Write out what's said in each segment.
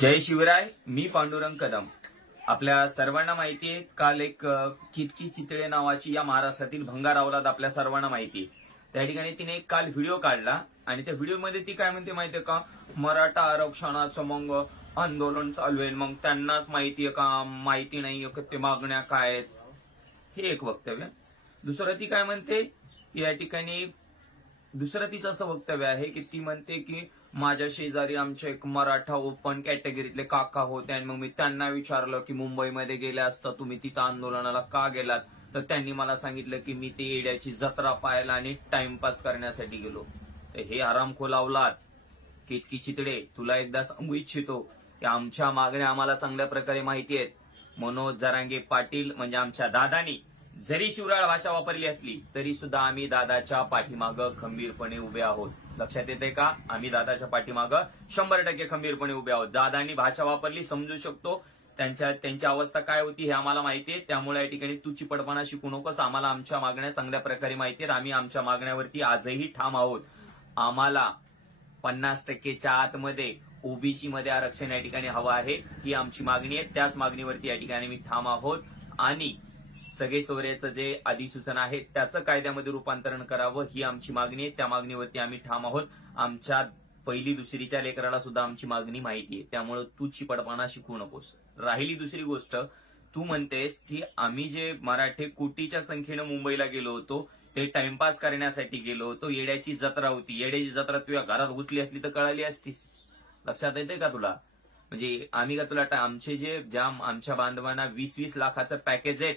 जय शिवराय मी पांडुरंग कदम. आपल्या सर्वांना माहिती आहे काल एक कितकी चितळे नावाची या महाराष्ट्रातील भंगार अवलाद आपल्या सर्वांना माहिती आहे. त्या ठिकाणी तिने एक काल व्हिडिओ काढला आणि त्या व्हिडिओमध्ये ती काय म्हणते माहितीये का? मराठा आरक्षणाचं मग आंदोलन चालू आहे मग त्यांनाच माहिती आहे का? माहिती नाही का? ते मागण्या काय आहेत? हे एक वक्तव्य. दुसरं ती काय म्हणते? की या ठिकाणी दुसरं तिचं असं वक्तव्य आहे की ती म्हणते की माझ्या शेजारी आमचे एक मराठा ओपन कॅटेगरीतले काका होते आणि मग मी त्यांना विचारलं की मुंबईमध्ये गेले असता तुम्ही तिथं आंदोलनाला का गेलात? तर त्यांनी मला सांगितलं की मी ते येड्याची जत्रा पाहायला आणि टाइमपास करण्यासाठी गेलो. तर हे आराम खोलावलात. कितकी चितडे तुला एकदा सांगू इच्छितो की आमच्या मागण्या आम्हाला चांगल्या प्रकारे माहिती आहेत. मनोज जरांगे पाटील म्हणजे आमच्या दादानी. जरी शिवराळ भाषा वापरली असली तरी सुद्धा आम्ही दादाच्या पाठीमागं खंबीरपणे उभे आहोत. लक्षात येते का? आम्ही दादाच्या पाठीमागं शंभर टक्के खंबीरपणे उभे आहोत. दादांनी भाषा वापरली समजू शकतो. त्यांच्या त्यांची अवस्था काय होती हे आम्हाला माहिती आहे. त्यामुळे या ठिकाणी तू चिपटपणा शिकू नकोस. आम्हाला आमच्या मागण्या चांगल्या प्रकारे माहिती आहेत. आम्ही आमच्या मागण्यावरती आजही ठाम आहोत. आम्हाला पन्नास टक्केच्या आतमध्ये ओबीसी मध्ये आरक्षण या ठिकाणी हवं आहे ही आमची मागणी आहे. त्याच मागणीवरती या ठिकाणी मी ठाम आहोत. आणि सगळे सोयऱ्याचं जे अधिसूचना आहे त्याचं कायद्यामध्ये रूपांतरण करावं ही आमची मागणी आहे. त्या मागणीवरती आम्ही ठाम आहोत. आमच्या पहिली दुसरीच्या लेकराला सुद्धा आमची मागणी माहिती आहे. त्यामुळे तू चिपटपणा शिकू नकोस. राहिली दुसरी गोष्ट तू म्हणतेस की आम्ही जे मराठे कोटीच्या संख्येनं मुंबईला गेलो होतो ते टाइमपास करण्यासाठी गेलो होतो. येड्याची जत्रा होती. येड्याची जत्रा तुझ्या घरात घुसली असली तर कळाली असतीस. लक्षात येते का तुला? म्हणजे आम्ही का तुला आमचे जे ज्या आमच्या बांधवांना वीस वीस लाखाचं पॅकेज आहे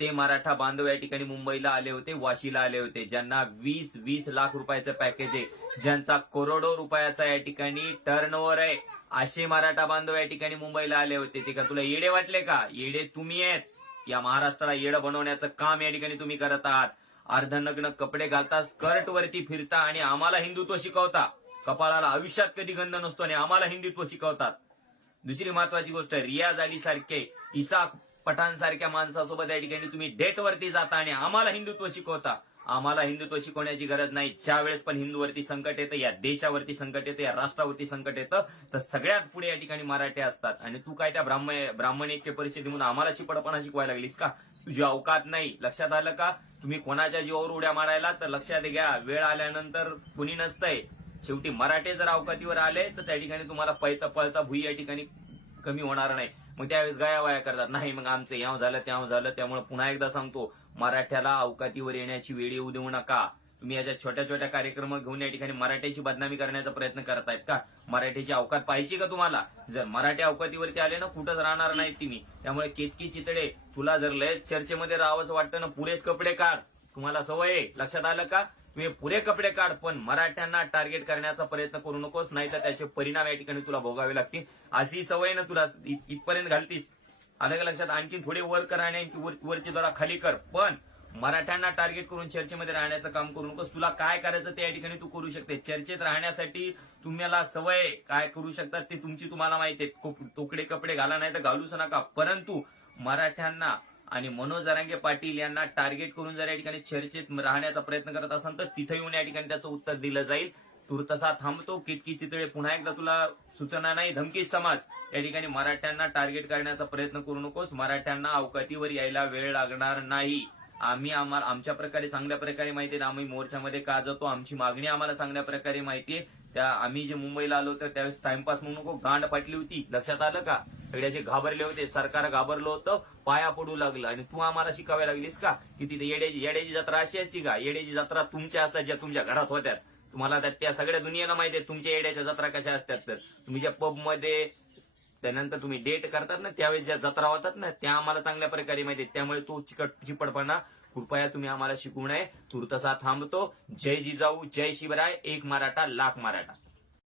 ते मराठा बांधव या ठिकाणी मुंबईला आले होते वाशीला आले होते. ज्यांना वीस वीस लाख रुपयाचं पॅकेज आहे. ज्यांचा करोडो रुपयाचा या ठिकाणी टर्न आहे. असे मराठा बांधव या ठिकाणी मुंबईला आले होते. ते का तुला येडे वाटले का? येडे तुम्ही आहेत. या महाराष्ट्राला येडं बनवण्याचं काम या ठिकाणी तुम्ही करत आहात. अर्धनग्न कपडे घालता स्कर्ट वरती फिरता आणि आम्हाला हिंदुत्व शिकवता. कपाळाला आयुष्यात कधी गंध नसतो आणि आम्हाला हिंदुत्व शिकवतात. दुसरी महत्वाची गोष्ट रियाज अली सारखे इसाक पठाणसारख्या माणसासोबत या ठिकाणी तुम्ही डेटवरती जाता आणि आम्हाला हिंदुत्व शिकवता. आम्हाला हिंदुत्व शिकवण्याची गरज नाही. ज्या वेळेस पण हिंदूवरती संकट येतं या देशावरती संकट येतं या राष्ट्रावरती संकट येतं तर सगळ्यात पुढे या ठिकाणी मराठे असतात. आणि तू काय त्या ब्राह्मण ब्राह्मण ऐक्य परिषदेमधून आम्हाला चिपडपणा शिकवायला लागलीस का? तुझी अवकात नाही. लक्षात आलं का? तुम्ही कोणाच्या जीवावर उड्या मारायला तर लक्षात घ्या वेळ आल्यानंतर कुणी नसतंय. शेवटी मराठे जर अवकातीवर आले तर त्या ठिकाणी तुम्हाला पळता पळता भुई या ठिकाणी कमी होणार नाही. मग त्यावेळेस गाया वाया करतात. नाही मग आमचं याव झालं त्याव झालं त्यामुळे पुन्हा एकदा सांगतो मराठ्याला अवकातीवर येण्याची वेळ येऊ देऊ नका. तुम्ही याच्या छोट्या छोट्या कार्यक्रम घेऊन या ठिकाणी मराठ्याची बदनामी करण्याचा प्रयत्न करतायत का? मराठीची अवकात पाहिजे का तुम्हाला? जर मराठी अवकातीवरती आले ना कुठंच राहणार नाहीत तुम्ही त्यामुळे केतकी चितडे तुला जर लयच चर्चेमध्ये राहावंच वाटतं ना पुरेच कपडे काढ. तुम्हाला सवय लक्षात आलं का? तुम्ही पुरे कपडे काढ पण मराठ्यांना टार्गेट करण्याचा प्रयत्न करू नकोस नाही तर त्याचे परिणाम या ठिकाणी तुला भोगावे लागतील. अशी सवय ना तुला इथपर्यंत घालतीस. आलं लक्षात? आणखी थोडे वर कर आणि आणखी वरची जरा खाली कर. पण मराठ्यांना टार्गेट करून चर्चेमध्ये राहण्याचं काम करू नकोस. तुला काय करायचं ते या ठिकाणी तू करू शकते. चर्चेत राहण्यासाठी तुम्हाला सवय काय करू शकतात ते तुमची तुम्हाला माहिती आहे. तुकडे कपडे घाला नाही तर घालूच नका. परंतु मराठ्यांना आणि मनोज जरांगे पाटील यांना टार्गेट करून जर या ठिकाणी चर्चेत राहण्याचा प्रयत्न करत असाल तर तिथे येऊन या ठिकाणी त्याचं उत्तर दिलं जाईल. तुर्तसा थांबतो. किटकी तितळे पुन्हा एकदा तुला सूचना नाही. धमकी समाज. या ठिकाणी मराठ्यांना टार्गेट करण्याचा प्रयत्न करू नकोस. मराठ्यांना अवकातीवर यायला वेळ लागणार नाही. आम्ही आम्हाला आमच्या प्रकारे चांगल्या प्रकारे माहिती आहे आम्ही मोर्चामध्ये का जातो? आमची मागणी आम्हाला चांगल्या प्रकारे माहिती आहे. त्या आम्ही जे मुंबईला आलो होतो त्यावेळेस टाइमपास म्हणून नको गांड पाटली होती. लक्षात आलं का? सगळ्याचे घाबरले होते सरकार घाबरलं होतं पाया पडू लागलं. आणि तू आम्हाला शिकाव्या लागलीस का? की तिथे येड्याची येड्याची जत्रा अशी असती का? येड्याची जत्रा तुमच्या असतात ज्या तुमच्या घरात होत्या तुम्हाला त्या- सगळ्या दुनियेला माहिती आहे तुमच्या येड्याच्या जत्रा कशा असतात तर. तुम्ही ज्या पबमध्ये त्यानंतर तुम्ही डेट करतात ना त्यावेळेस ज्या जत्रा होतात ना त्या आम्हाला चांगल्या प्रकारे माहिती त्यामुळे तो चिकट चिपटपणा कृपया तुम्ही आम्हाला शिकवू नये. तुर्तसा थांबतो. जय जिजाऊ जय शिवराय. एक मराठा लाख मराठा.